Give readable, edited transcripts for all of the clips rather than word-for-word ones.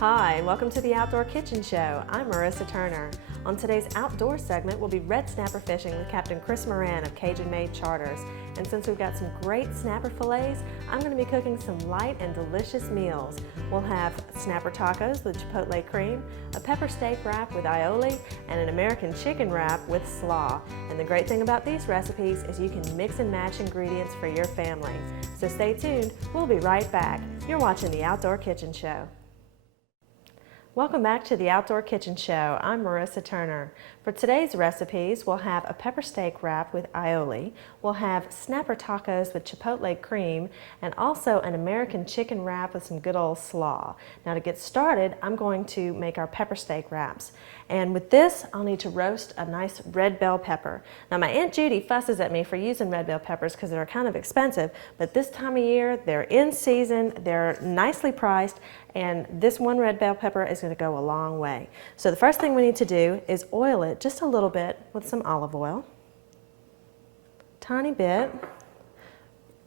Hi, welcome to the Outdoor Kitchen Show. I'm Marissa Turner. On today's outdoor segment, we'll be red snapper fishing with Captain Chris Moran of Cajun Made Charters. And since we've got some great snapper fillets, I'm going to be cooking some light and delicious meals. We'll have snapper tacos with chipotle cream, a pepper steak wrap with aioli, and an American chicken wrap with slaw. And the great thing about these recipes is you can mix and match ingredients for your family. So stay tuned, we'll be right back. You're watching the Outdoor Kitchen Show. Welcome back to the Outdoor Kitchen Show. I'm Marissa Turner. For today's recipes, we'll have a pepper steak wrap with aioli, we'll have snapper tacos with chipotle cream, and also an American chicken wrap with some good old slaw. Now to get started, I'm going to make our pepper steak wraps. And with this, I'll need to roast a nice red bell pepper. Now my Aunt Judy fusses at me for using red bell peppers because they're kind of expensive, but this time of year, they're in season, they're nicely priced, and this one red bell pepper is going to go a long way. So the first thing we need to do is oil it just a little bit with some olive oil. Tiny bit.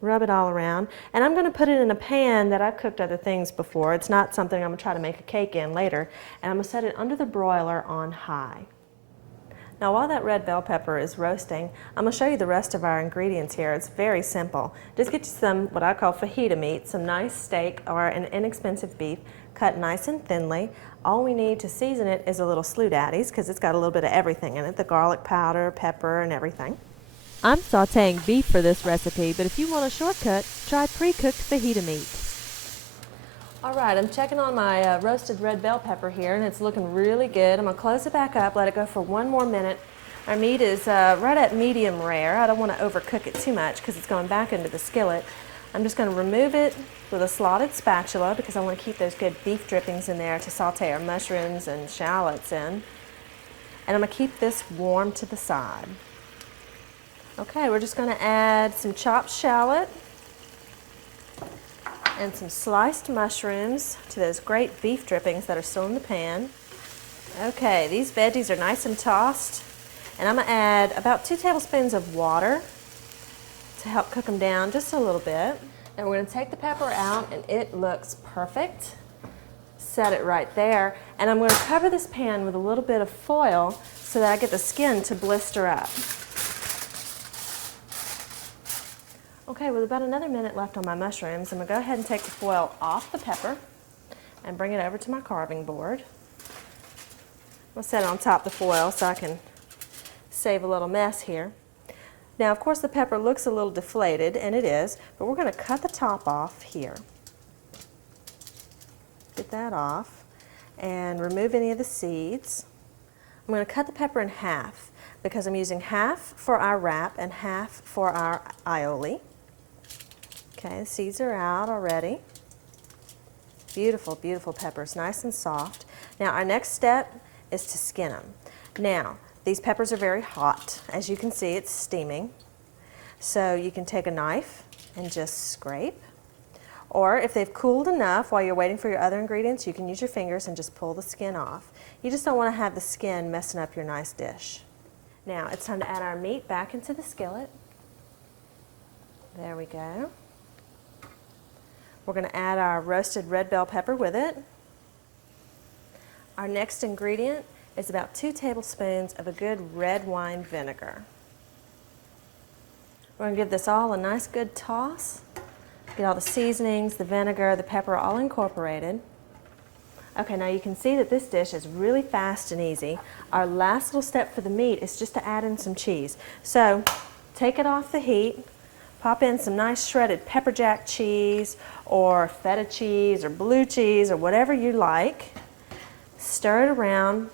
Rub it all around. And I'm going to put it in a pan that I've cooked other things before. It's not something I'm going to try to make a cake in later. And I'm going to set it under the broiler on high. Now while that red bell pepper is roasting, I'm going to show you the rest of our ingredients here. It's very simple. Just get you some what I call fajita meat, some nice steak or an inexpensive beef, cut nice and thinly. All we need to season it is a little slew daddies because it's got a little bit of everything in it, the garlic powder, pepper, and everything. I'm sauteing beef for this recipe, but if you want a shortcut, try pre-cooked fajita meat. All right, I'm checking on my roasted red bell pepper here, and it's looking really good. I'm going to close it back up, let it go for one more minute. Our meat is right at medium rare. I don't want to overcook it too much because it's going back into the skillet. I'm just going to remove it with a slotted spatula because I want to keep those good beef drippings in there to saute our mushrooms and shallots in. And I'm going to keep this warm to the side. Okay, we're just going to add some chopped shallot and some sliced mushrooms to those great beef drippings that are still in the pan. Okay, these veggies are nice and tossed, and I'm going to add about 2 tablespoons of water to help cook them down just a little bit. And we're going to take the pepper out, and it looks perfect. Set it right there, and I'm going to cover this pan with a little bit of foil so that I get the skin to blister up. Okay, with about another minute left on my mushrooms, I'm going to go ahead and take the foil off the pepper and bring it over to my carving board. I'll set it on top of the foil so I can save a little mess here. Now, of course, the pepper looks a little deflated, and it is, but we're going to cut the top off here. Get that off and remove any of the seeds. I'm going to cut the pepper in half because I'm using half for our wrap and half for our aioli. Okay, the seeds are out already. Beautiful, beautiful peppers, nice and soft. Now our next step is to skin them. Now, these peppers are very hot. As you can see, it's steaming. So you can take a knife and just scrape. Or if they've cooled enough while you're waiting for your other ingredients, you can use your fingers and just pull the skin off. You just don't want to have the skin messing up your nice dish. Now it's time to add our meat back into the skillet. There we go. We're going to add our roasted red bell pepper with it. Our next ingredient is about 2 tablespoons of a good red wine vinegar. We're going to give this all a nice good toss. Get all the seasonings, the vinegar, the pepper all incorporated. Okay, now you can see that this dish is really fast and easy. Our last little step for the meat is just to add in some cheese. So take it off the heat, pop in some nice shredded pepper jack cheese or feta cheese or blue cheese or whatever you like. Stir it around,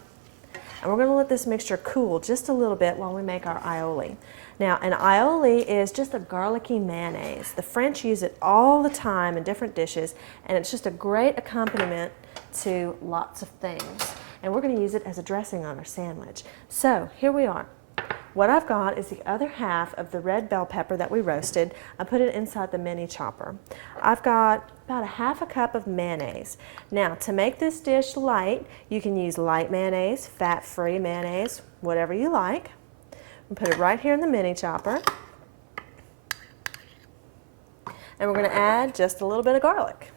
and we're going to let this mixture cool just a little bit while we make our aioli. Now, an aioli is just a garlicky mayonnaise. The French use it all the time in different dishes, and it's just a great accompaniment to lots of things. And we're going to use it as a dressing on our sandwich. So here we are. What I've got is the other half of the red bell pepper that we roasted. I put it inside the mini chopper. I've got about a half a cup of mayonnaise. Now, to make this dish light, you can use light mayonnaise, fat-free mayonnaise, whatever you like. And put it right here in the mini chopper. And we're going to add just a little bit of garlic.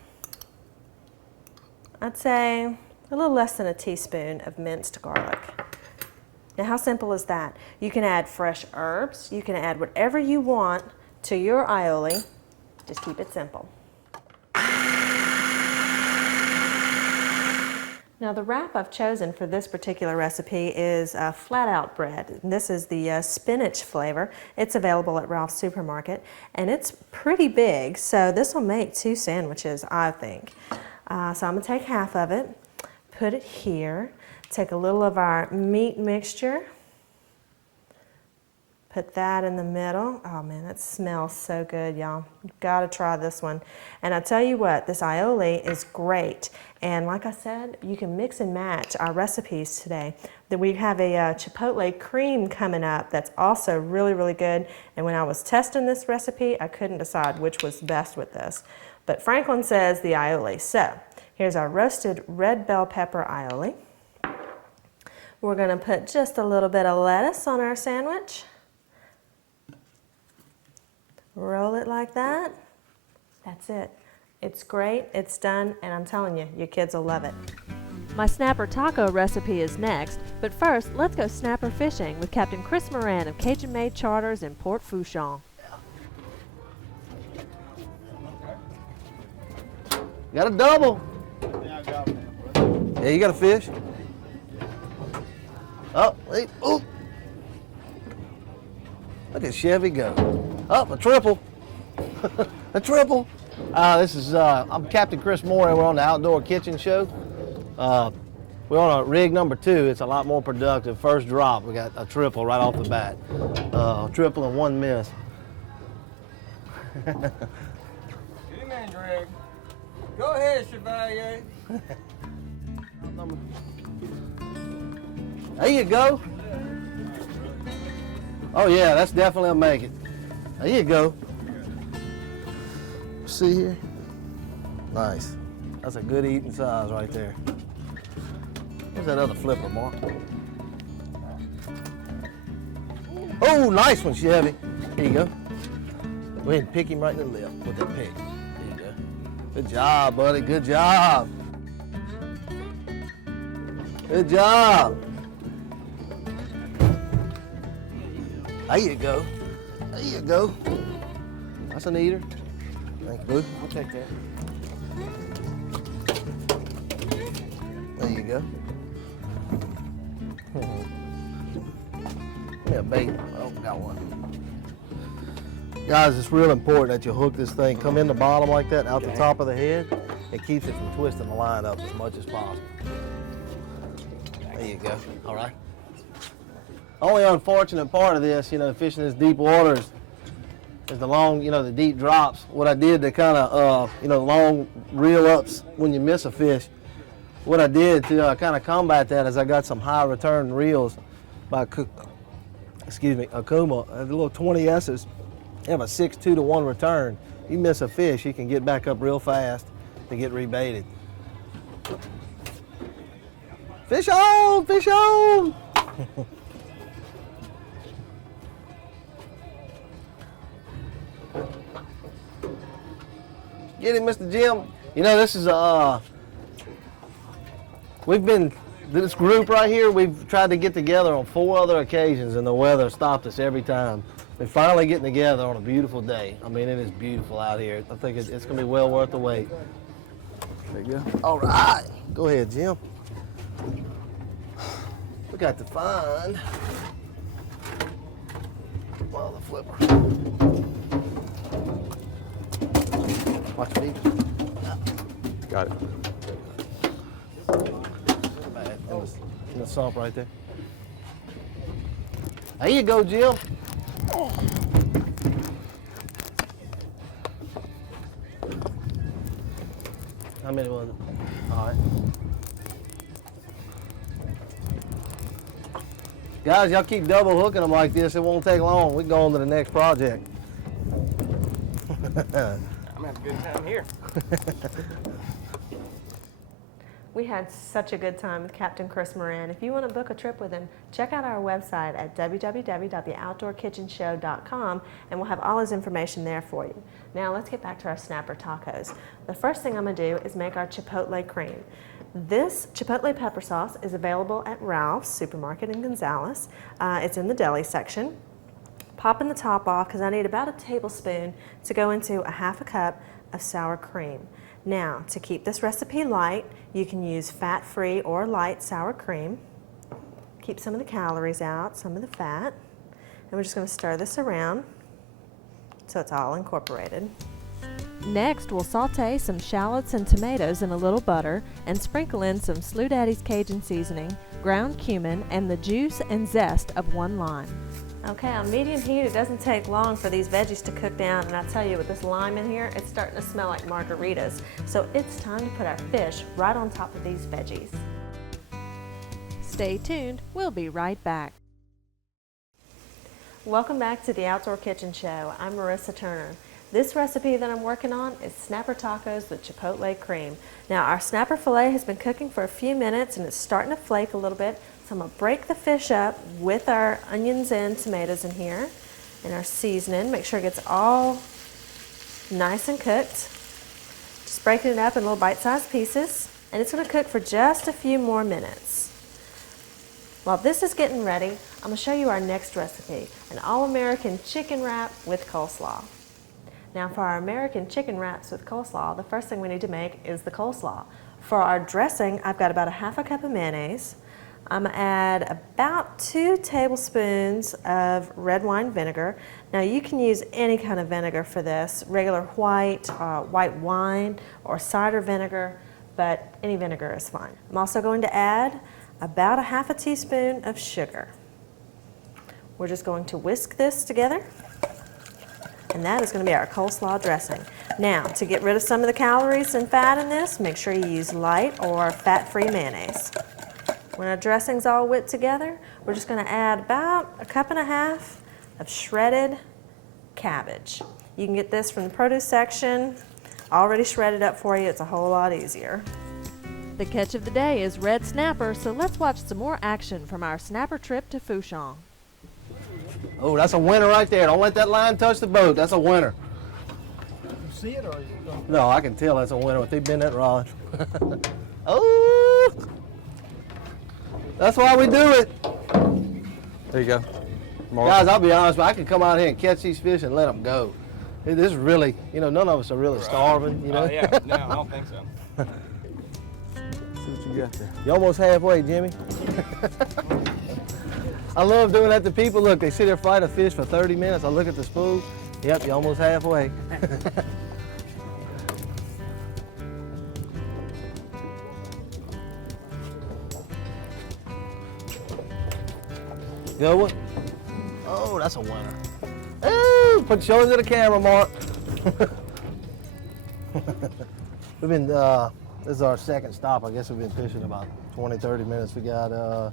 I'd say a little less than a teaspoon of minced garlic. Now, how simple is that? You can add fresh herbs, you can add whatever you want to your aioli. Just keep it simple. Now, the wrap I've chosen for this particular recipe is flat out bread. This is the spinach flavor. It's available at Ralph's Supermarket, and it's pretty big, so this will make 2 sandwiches, I think. So I'm gonna take half of it, put it here, take a little of our meat mixture, put that in the middle. Oh man, that smells so good, y'all. You've got to try this one. And I tell you what, this aioli is great. And like I said, you can mix and match our recipes today. Then we have a chipotle cream coming up that's also really, really good. And when I was testing this recipe, I couldn't decide which was best with this. But Franklin says the aioli. So here's our roasted red bell pepper aioli. We're gonna put just a little bit of lettuce on our sandwich. Roll it like that. That's it. It's great, it's done, and I'm telling you, your kids will love it. My snapper taco recipe is next, but first, let's go snapper fishing with Captain Chris Moran of Cajun Made Charters in Port Fourchon. Got a double. Yeah, I got one. Yeah, you got a fish. Oh, wait, oh. Look at Chevy go. Oh, a triple. A triple. I'm Captain Chris Moore. We're on the Outdoor Kitchen Show. We're on a rig number 2. It's a lot more productive. First drop, we got a triple right off the bat. Triple and 1 miss. Get him in, Greg. Go ahead, Chevalier. There you go. Oh yeah, that's definitely a make it. There you go. See here? Nice. That's a good eating size right there. Where's that other flipper, Mark? Oh, nice one, Chevy. Here you go. Go ahead and pick him right in the lip with that pick. There you go. Good job, buddy. Good job. Good job. There you go. There you go. That's an eater. Thank you, boo. I'll take that. There you go. Yeah, bait. Oh, got one. Guys, it's real important that you hook this thing. Come in the bottom like that, out the top of the head. It keeps it from twisting the line up as much as possible. There you go. All right. Only unfortunate part of this, fishing this deep waters is the long, the deep drops. What I did to kind of, long reel ups when you miss a fish, what I did to kind of combat that is I got some high return reels by, Akuma, the little 20S's. They have a 6.2 to 1 return. You miss a fish, you can get back up real fast to get rebaited. Fish on, fish on. Get him, Mr. Jim. This is this group right here, we've tried to get together on 4 other occasions and the weather stopped us every time. We're finally getting together on a beautiful day. I mean, it is beautiful out here. I think it's gonna be well worth the wait. There you go. All right, go ahead, Jim. We got to find, well, the flipper. Watch me. Got it. In the sump right there. There you go, Jim. How many was it? All right. Guys, y'all keep double hooking them like this, it won't take long. We can go on to the next project. I'm having a good time here. We had such a good time with Captain Chris Moran. If you want to book a trip with him, check out our website at www.theoutdoorkitchenshow.com and we'll have all his information there for you. Now let's get back to our snapper tacos. The first thing I'm going to do is make our chipotle cream. This chipotle pepper sauce is available at Ralph's Supermarket in Gonzales. It's in the deli section. Popping the top off because I need about a tablespoon to go into a half a cup of sour cream. Now, to keep this recipe light, you can use fat-free or light sour cream. Keep some of the calories out, some of the fat. And we're just going to stir this around so it's all incorporated. Next, we'll saute some shallots and tomatoes in a little butter and sprinkle in some Slew Daddy's Cajun seasoning, ground cumin, and the juice and zest of 1 lime. Okay, on medium heat, it doesn't take long for these veggies to cook down, and I tell you, with this lime in here, it's starting to smell like margaritas. So it's time to put our fish right on top of these veggies. Stay tuned, we'll be right back. Welcome back to the Outdoor Kitchen Show. I'm Marissa Turner. This recipe that I'm working on is snapper tacos with chipotle cream. Now, our snapper fillet has been cooking for a few minutes and it's starting to flake a little bit. So I'm going to break the fish up with our onions and tomatoes in here and our seasoning. Make sure it gets all nice and cooked. Just breaking it up in little bite-sized pieces. And it's going to cook for just a few more minutes. While this is getting ready, I'm going to show you our next recipe, an all-American chicken wrap with coleslaw. Now for our American chicken wraps with coleslaw, the first thing we need to make is the coleslaw. For our dressing, I've got about a half a cup of mayonnaise. I'm going to add about 2 tablespoons of red wine vinegar. Now you can use any kind of vinegar for this, regular white wine, or cider vinegar, but any vinegar is fine. I'm also going to add about a half a teaspoon of sugar. We're just going to whisk this together, and that is going to be our coleslaw dressing. Now, to get rid of some of the calories and fat in this, make sure you use light or fat-free mayonnaise. When our dressing's all whipped together, we're just going to add about a cup and a half of shredded cabbage. You can get this from the produce section, already shredded up for you. It's a whole lot easier. The catch of the day is red snapper, so let's watch some more action from our snapper trip to Fouchon. Oh, that's a winner right there. Don't let that line touch the boat. That's a winner. You see it or you don't? No, I can tell that's a winner if they bend that rod. Oh! That's why we do it. There you go. More. Guys, I'll be honest, I can come out here and catch these fish and let them go. This is really, none of us are really starving, Yeah, no, I don't think so. See what you got there. You're almost halfway, Jimmy. I love doing that to people. Look, they sit there fight a fish for 30 minutes. I look at the spool. Yep, you're almost halfway. Good one. Oh, that's a winner. Ooh, show it to the camera, Mark. We've been, this is our second stop. I guess we've been fishing about 20, 30 minutes. We got 8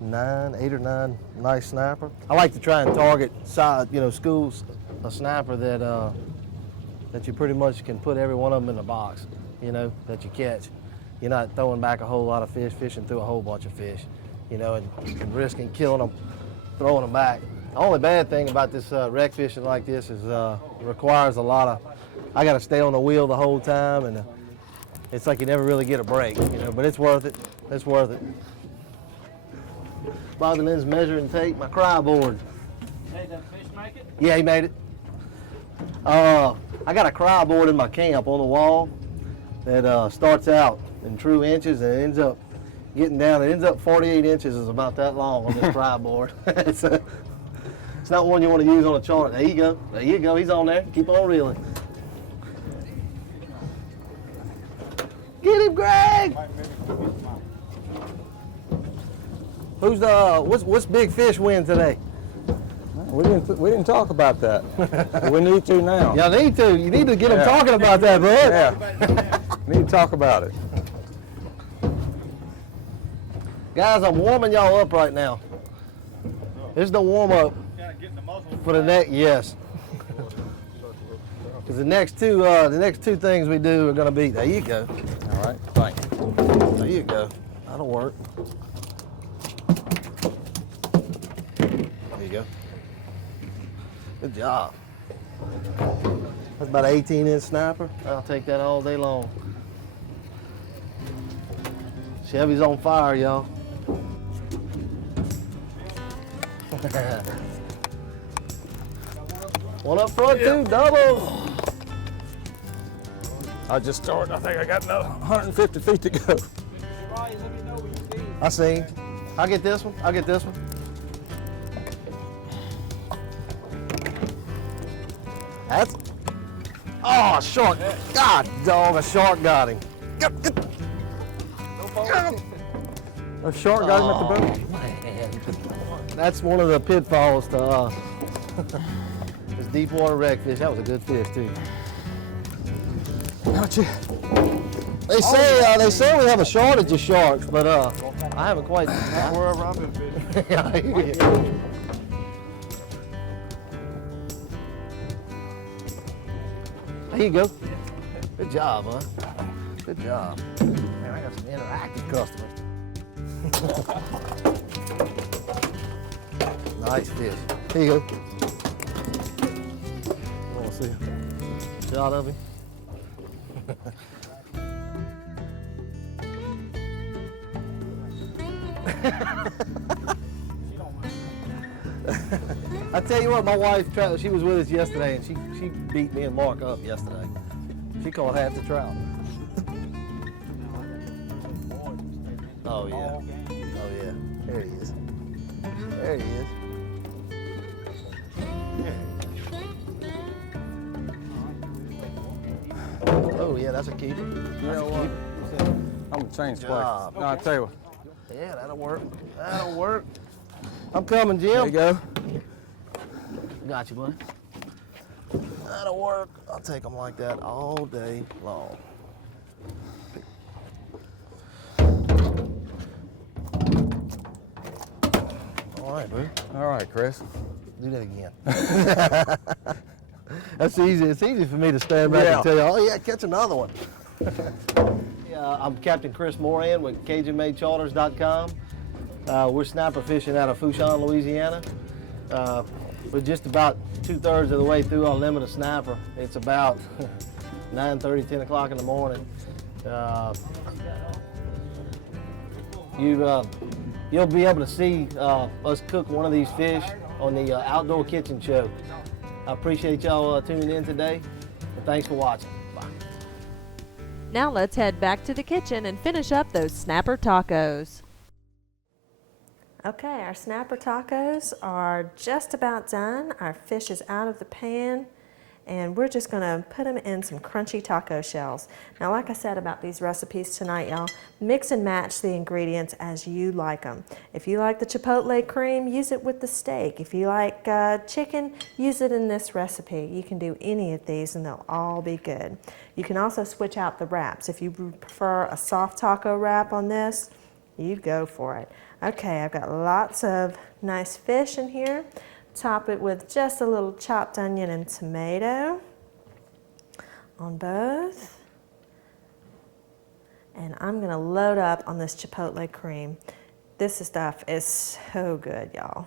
or 9 nice snapper. I like to try and target schools, a snapper that you pretty much can put every one of them in the box, that you catch. You're not throwing back a whole lot of fish, fishing through a whole bunch of fish, and risking killing them, throwing them back. The only bad thing about this wreck fishing like this is it requires a lot of, I got to stay on the wheel the whole time, and it's like you never really get a break, but it's worth it. It's worth it. Bobby Lynn's measuring tape, my cry board. Hey, did the fish make it? Yeah, he made it. I got a cry board in my camp on the wall that starts out in true inches and it ends up getting down. It ends up 48 inches is about that long on this cry board. It's not one you want to use on a chart. There you go. There you go. He's on there. Keep on reeling. Get him, Greg! Who's what's big fish win today? We didn't talk about that. We need to now. Y'all need to. You need to get them talking about that, bud. Yeah. Need to talk about it. Guys, I'm warming y'all up right now. This is the warm up for the next. Yes. Because the next two things we do are going to be. There you go. All right. Thanks. you go. That'll work. There you go. Good job. That's about an 18-inch snapper. I'll take that all day long. Chevy's on fire, y'all. One up front, too, doubles. I just started. I think I got another 150 feet to go. I see. I'll get this one. I'll get this one. That's. Oh, a shark. God, dog, a shark got him. A shark got him at the boat. Man. That's one of the pitfalls to this deep water redfish. That was a good fish, too. Gotcha. They say we have a shortage of sharks, but I haven't quite. Wherever I've been fishing. Yeah, I hear you. There you go. Good job, huh? Good job. Man, I got some interactive customers. Nice fish. Here you go. I want to see a shot of him. I tell you what, my wife, she was with us yesterday, and she beat me and Mark up yesterday. She caught half the trout. Oh yeah. Oh yeah. There he is. There he is. Oh yeah, that's a keeper. You know what? I'm gonna change Good place. job. No, I'll tell you what. Yeah, that'll work. That'll work. I'm coming, Jim. There you go. Got you, buddy. That'll work. I'll take them like that all day long. All right, bro. All right, Chris. Do that again. That's easy. It's easy for me to stand back and tell you, oh yeah, catch another one. I'm Captain Chris Moran with CajunMadeCharters.com. We're snapper fishing out of Fourchon, Louisiana. We're just about 2/3 of the way through our limit of snapper. It's about 9:30, 10 o'clock in the morning. You'll be able to see us cook one of these fish on the Outdoor Kitchen Show. I appreciate y'all tuning in today, and thanks for watching. Bye. Now let's head back to the kitchen and finish up those snapper tacos. Okay, our snapper tacos are just about done. Our fish is out of the pan, and we're just gonna put them in some crunchy taco shells. Now, like I said about these recipes tonight, y'all, mix and match the ingredients as you like them. If you like the chipotle cream, use it with the steak. If you like chicken, use it in this recipe. You can do any of these and they'll all be good. You can also switch out the wraps. If you prefer a soft taco wrap on this, you go for it. Okay, I've got lots of nice fish in here. Top it with just a little chopped onion and tomato on both. And I'm gonna load up on this chipotle cream. This stuff is so good, y'all.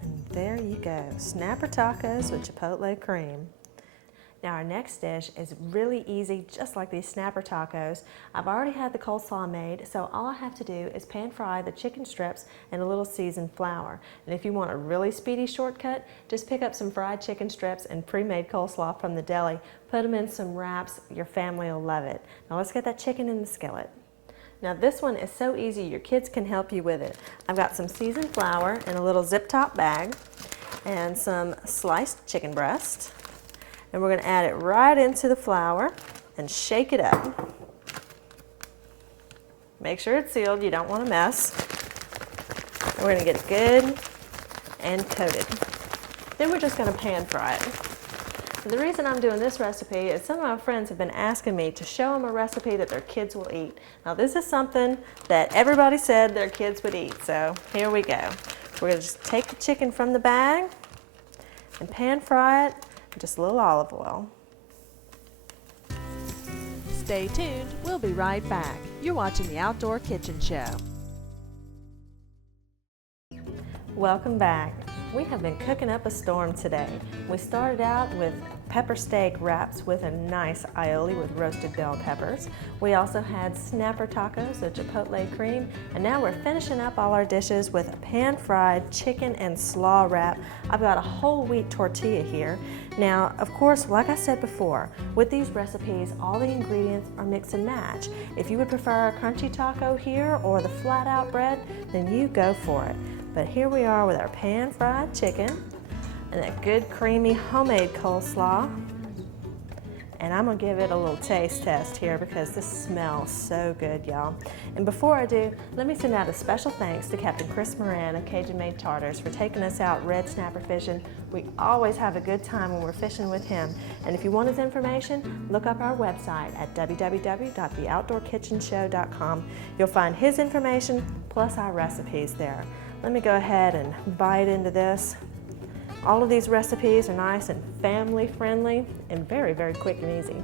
And there you go, snapper tacos with chipotle cream. Now our next dish is really easy, just like these snapper tacos. I've already had the coleslaw made, so all I have to do is pan fry the chicken strips in a little seasoned flour. And if you want a really speedy shortcut, just pick up some fried chicken strips and pre-made coleslaw from the deli. Put them in some wraps, your family will love it. Now let's get that chicken in the skillet. Now this one is so easy, your kids can help you with it. I've got some seasoned flour in a little zip top bag and some sliced chicken breast. And we're going to add it right into the flour and shake it up. Make sure it's sealed, you don't want to mess. And we're going to get it good and coated. Then we're just going to pan fry it. And the reason I'm doing this recipe is some of my friends have been asking me to show them a recipe that their kids will eat. Now this is something that everybody said their kids would eat, so here we go. We're going to just take the chicken from the bag, and pan fry it in just a little olive oil. Stay tuned, we'll be right back. You're watching the Outdoor Kitchen Show. Welcome back. We have been cooking up a storm today. We started out with pepper steak wraps with a nice aioli with roasted bell peppers. We also had snapper tacos, a chipotle cream, and now we're finishing up all our dishes with a pan-fried chicken and slaw wrap. I've got a whole wheat tortilla here. Now, of course, like I said before, with these recipes, all the ingredients are mix and match. If you would prefer a crunchy taco here or the flat-out bread, then you go for it. But here we are with our pan-fried chicken and that good creamy homemade coleslaw. And I'm gonna give it a little taste test here because this smells so good, y'all. And before I do, let me send out a special thanks to Captain Chris Moran of Cajun Made Charters for taking us out red snapper fishing. We always have a good time when we're fishing with him. And if you want his information, look up our website at www.theoutdoorkitchenshow.com. You'll find his information plus our recipes there. Let me go ahead and bite into this. All of these recipes are nice and family friendly and very, very quick and easy.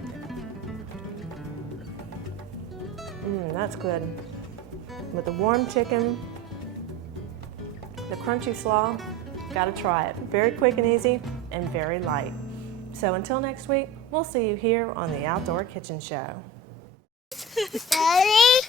That's good. With the warm chicken, the crunchy slaw, gotta try it. Very quick and easy and very light. So until next week, we'll see you here on the Outdoor Kitchen Show. Daddy?